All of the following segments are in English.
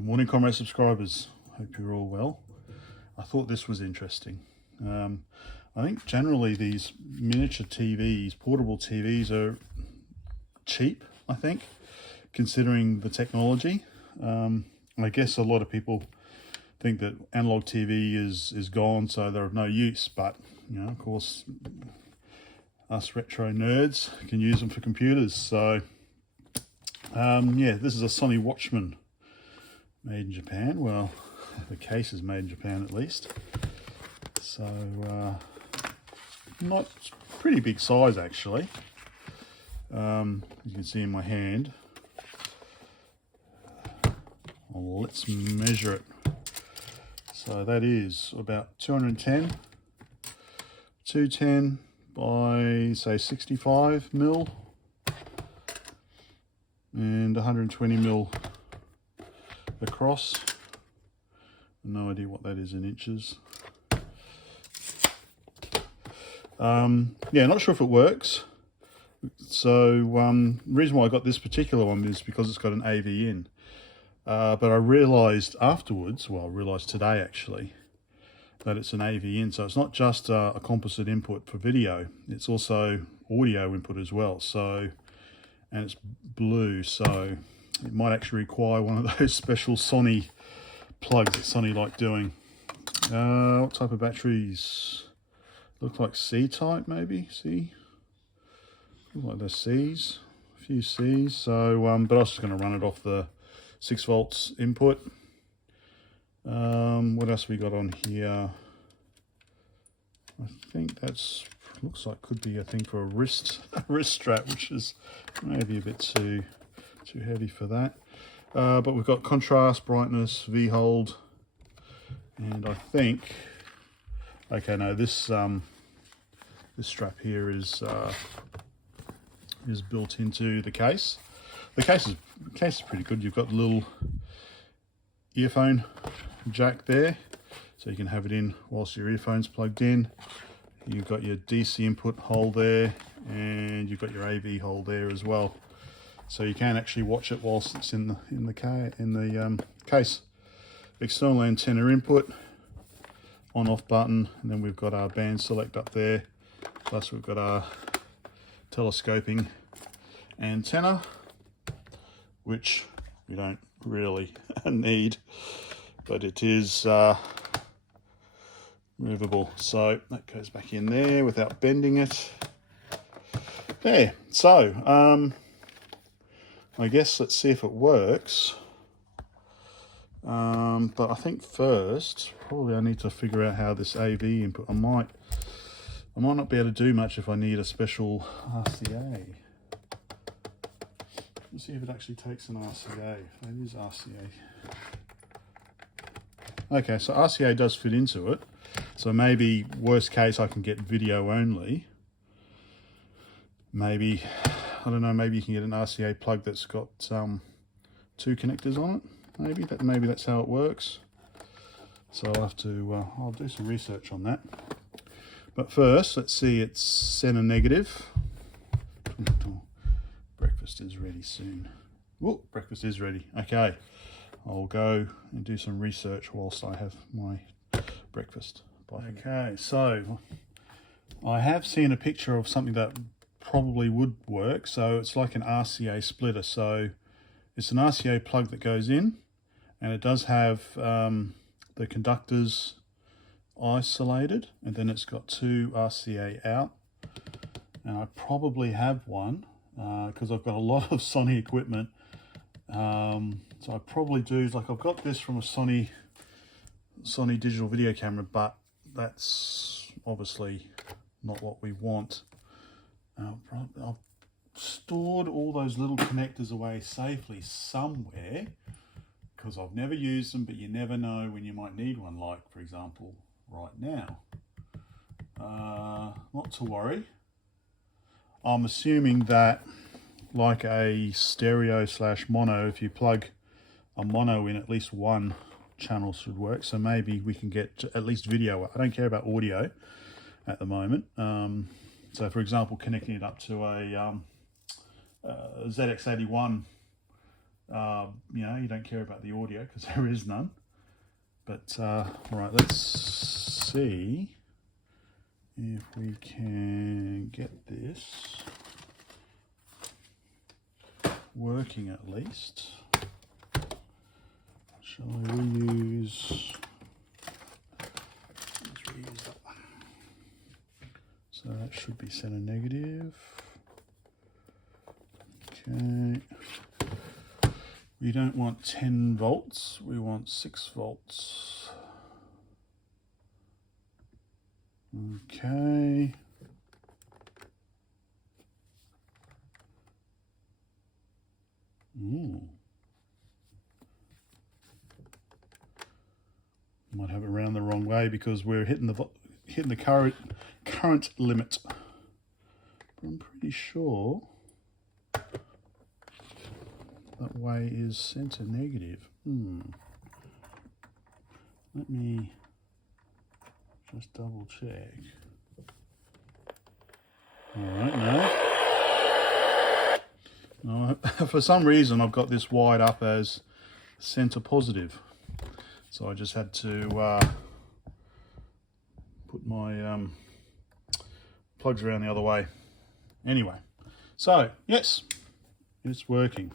Good morning, comrade subscribers. Hope you're all well. I thought this was interesting. I think generally these miniature TVs, portable TVs, are cheap, I think, considering the technology. I guess a lot of people think that analog TV is gone, so they're of no use, but you know, of course, us retro nerds can use them for computers. So yeah, this is a Sony Watchman made in Japan. Well, the case is made in Japan at least. So not pretty big size actually. You can see in my hand. Well, let's measure it. So that is about 210 by say 65 mil and 120 mil across. No idea what that is in inches. Yeah, not sure if it works. So the reason why I got this particular one is because it's got an AV in. But I realised afterwards, well, I realised today actually, that it's an AV in. So it's not just a composite input for video, it's also audio input as well. So, and it's blue, so it might actually require one of those special Sony plugs that Sony like doing. What type of batteries? Look like C-type maybe, C? Look like they're C's, a few C's. So, but I was just going to run it off the 6 volts input. What else we got on here? I think that's, looks like could be a thing for a wrist strap, which is maybe a bit too heavy for that. But we've got contrast, brightness, V-hold, and I think, okay, no, this strap here is built into the case. The case is pretty good. You've got the little earphone jack there, so you can have it in whilst your earphone's plugged in. You've got your DC input hole there, and you've got your AV hole there as well. So you can actually watch it whilst it's in the case. External antenna input, on/off button, and then we've got our band select up there. Plus we've got our telescoping antenna, which we don't really need, but it is movable, so that goes back in there without bending it. There, so I guess let's see if it works. But I think first probably I need to figure out how this AV input, I might not be able to do much if I need a special RCA. Let's see if it actually takes an RCA. It is RCA. Okay, so RCA does fit into it. So maybe worst case I can get video only. Maybe, I don't know, maybe you can get an RCA plug that's got 2 connectors on it. Maybe that's how it works. So I'll have to, I'll do some research on that. But first, let's see its center negative. Breakfast is ready soon. Oh, breakfast is ready. Okay, I'll go and do some research whilst I have my breakfast. Bye. Okay, so I have seen a picture of something that probably would work. So it's like an RCA splitter. So it's an RCA plug that goes in, and it does have the conductors isolated, and then it's got 2 RCA out. And I probably have one because I've got a lot of Sony equipment. So I probably do, like I've got this from a Sony digital video camera, but that's obviously not what we want. I've stored all those little connectors away safely somewhere because I've never used them, but you never know when you might need one, like for example right now. Not to worry. I'm assuming that like a stereo / mono, if you plug a mono in, at least one channel should work. So maybe we can get at least video. I don't care about audio at the moment. So for example, connecting it up to a ZX81 You know, you don't care about the audio because there is none. But right, let's see if we can get this working at least. Shall I reuse? Let's reuse that one. So that should be center negative. Okay. We don't want 10 volts, we want 6 volts. Okay. Might have it around the wrong way because we're hitting the current limit. But I'm pretty sure that way is center negative. Let me just double check. Alright, no. For some reason I've got this wired up as center positive. So I just had to put my plugs around the other way. Anyway, so yes, it's working.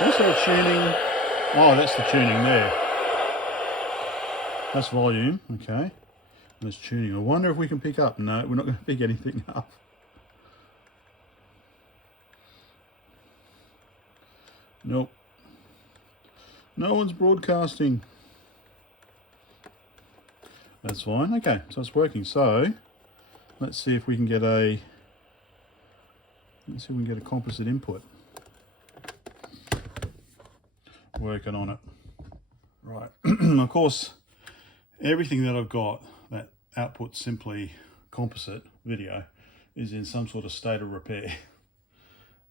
Also tuning, oh, that's the tuning there. That's volume, okay. And there's tuning. I wonder if we can pick up. No, we're not going to pick anything up. Nope. No one's broadcasting. That's fine. Okay, so it's working. So let's see if we can get a composite input. Working on it. Right. Of course, everything that I've got that outputs simply composite video is in some sort of state of repair.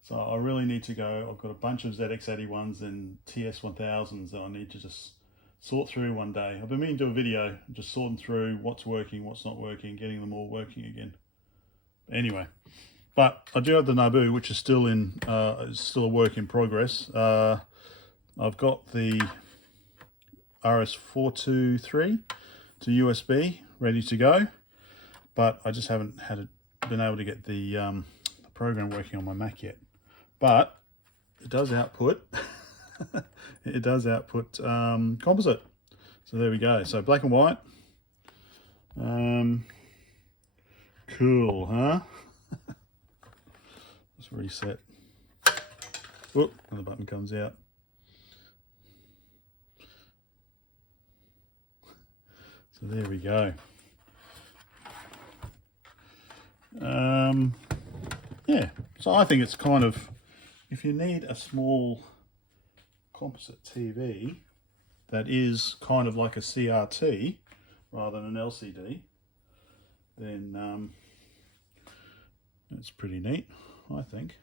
So I really need to go. I've got a bunch of ZX81s and TS1000s that I need to just sort through one day. I've been meaning to do a video just sorting through what's working, what's not working, getting them all working again. Anyway, but I do have the Nabu, which is still a work in progress. I've got the RS-423 to USB ready to go, but I just haven't been able to get the program working on my Mac yet. But it does output it does output composite. So there we go. So black and white. Cool, huh? Let's reset. Whoop, and the button comes out. So there we go. Yeah, so I think it's kind of, if you need a small composite TV that is kind of like a CRT rather than an LCD, then it's pretty neat, I think.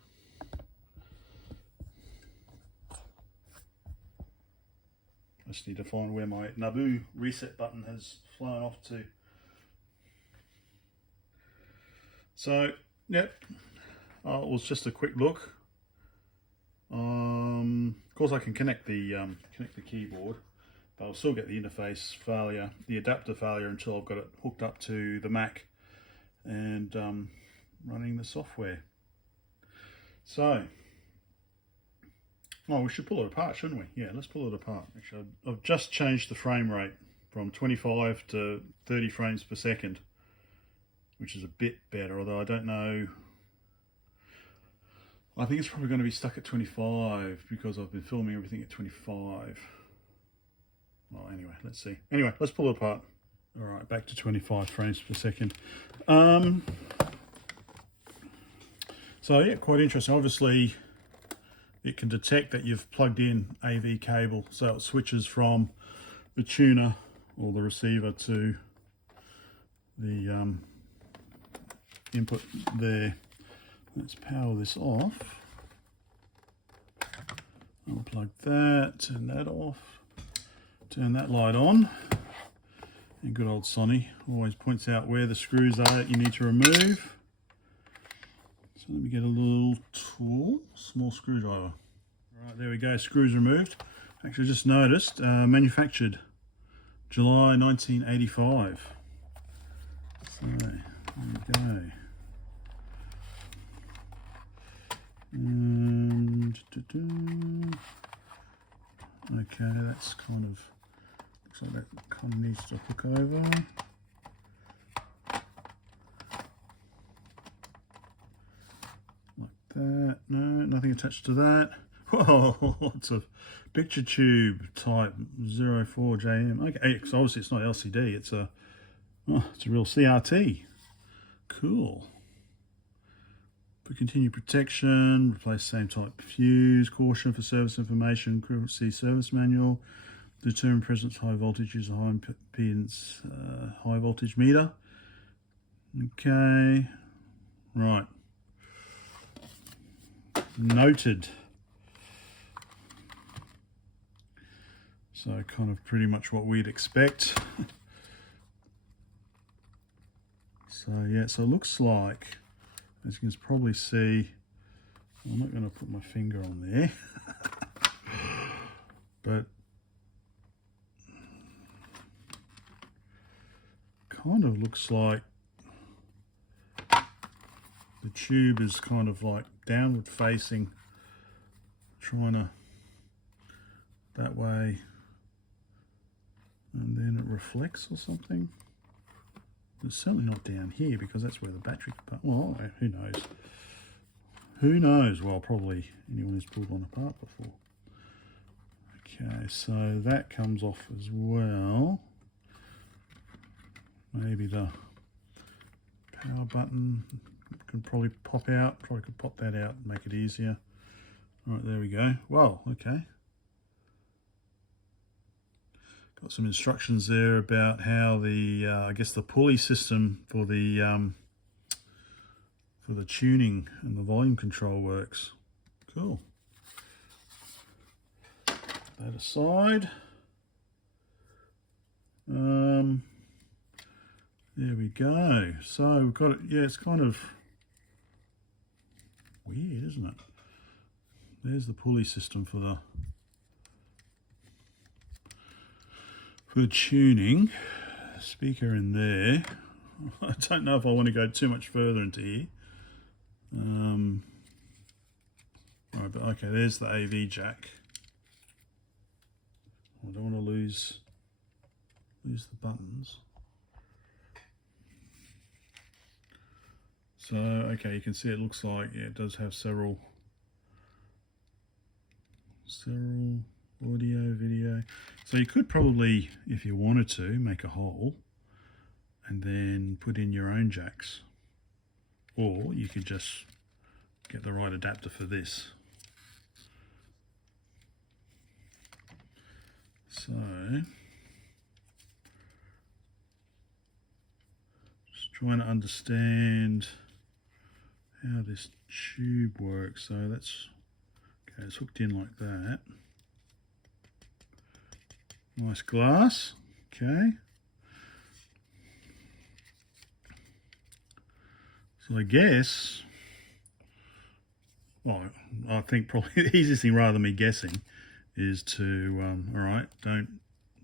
I just need to find where my Nabu reset button has flown off to. So, yep, it was just a quick look. Of course, I can connect the keyboard, but I'll still get the interface failure, the adapter failure, until I've got it hooked up to the Mac and running the software. So, oh, we should pull it apart, shouldn't we? Yeah, let's pull it apart. Actually, I've just changed the frame rate from 25 to 30 frames per second, which is a bit better, although I don't know. I think it's probably going to be stuck at 25 because I've been filming everything at 25. Well, anyway, let's see. Anyway, let's pull it apart. All right, back to 25 frames per second. So yeah, quite interesting. Obviously, it can detect that you've plugged in AV cable, so it switches from the tuner or the receiver to the input there. Let's power this off. Unplug that, turn that off, turn that light on, And good old Sony always points out where the screws are that you need to remove. So let me get a little tool, small screwdriver. Right, there we go, screws removed. Actually just noticed, manufactured July 1985. So there we go. And okay, that's kind of, looks like that kind of needs to hook over. Like that. No, nothing attached to that. Whoa, lots of picture tube type 04JM. Okay, so obviously it's not LCD, it's a real CRT. Cool. For continued protection, replace same type fuse, caution for service information, see service manual, determine presence high voltage, use a high impedance high voltage meter. Okay, right. Noted. So kind of pretty much what we'd expect. So yeah, so it looks like, as you can probably see, I'm not going to put my finger on there, but kind of looks like the tube is kind of like downward facing, trying to that way, and then it reflects or something. It's certainly not down here because that's where the battery compartment. Well, who knows? Who knows? Well, probably anyone who's pulled one apart before. Okay, so that comes off as well. Maybe the power button can probably pop out. Probably could pop that out and make it easier. All right, there we go. Well, okay. Got some instructions there about how the, I guess the pulley system for the tuning and the volume control works. Cool. That aside, there we go. So we've got it. Yeah, it's kind of weird, isn't it? There's the pulley system for the tuning. Speaker in there. I don't know if I want to go too much further into here. Right, but okay, there's the AV jack. I don't want to lose the buttons. So okay, you can see it looks like, yeah, it does have several audio, video. So you could probably, if you wanted to, make a hole and then put in your own jacks, or you could just get the right adapter for this. So just trying to understand how this tube works. So that's okay, it's hooked in like that. Nice glass, okay. So I guess, well, I think probably the easiest thing rather than me guessing is to, all right,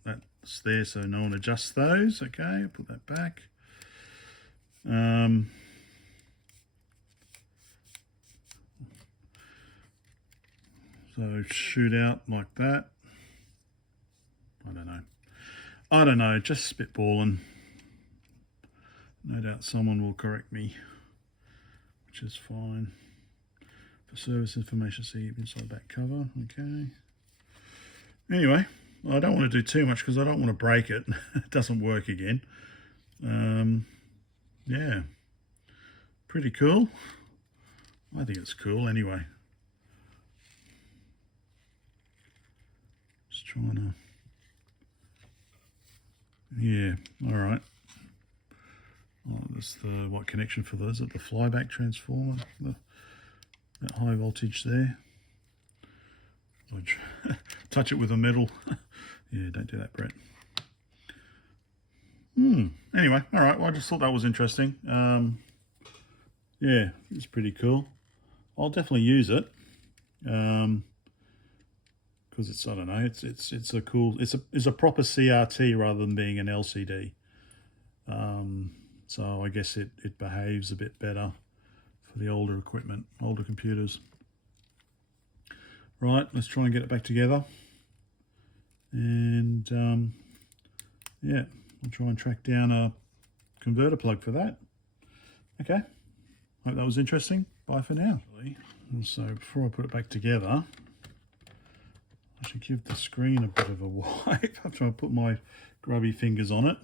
that's there so no one adjusts those, okay, put that back. So shoot out like that. I don't know, just spitballing. No doubt someone will correct me, which is fine. For service information, see inside back cover, okay. Anyway, I don't want to do too much because I don't want to break it. It doesn't work again. Yeah, pretty cool. I think it's cool anyway. Just trying to, yeah, all right. Oh, that's the what connection for those at the flyback transformer, that high voltage there. Touch it with a metal. Yeah, don't do that, Brett. Anyway, all right. Well, I just thought that was interesting. Yeah, it's pretty cool. I'll definitely use it. Because it's, I don't know, it's a cool, it's a proper CRT rather than being an LCD. So I guess it behaves a bit better for the older equipment, older computers. Right, let's try and get it back together. And yeah, I'll try and track down a converter plug for that. Okay, hope that was interesting. Bye for now. So before I put it back together, I should give the screen a bit of a wipe after I put my grubby fingers on it.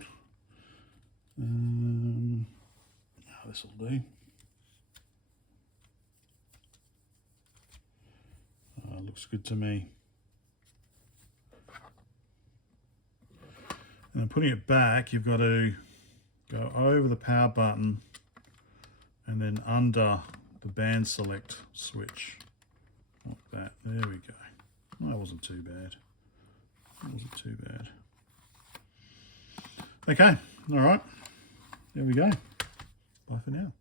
This will do. Looks good to me. And then putting it back, you've got to go over the power button and then under the band select switch, like that. There we go. That wasn't too bad. That wasn't too bad. Okay, all right. There we go. Bye for now.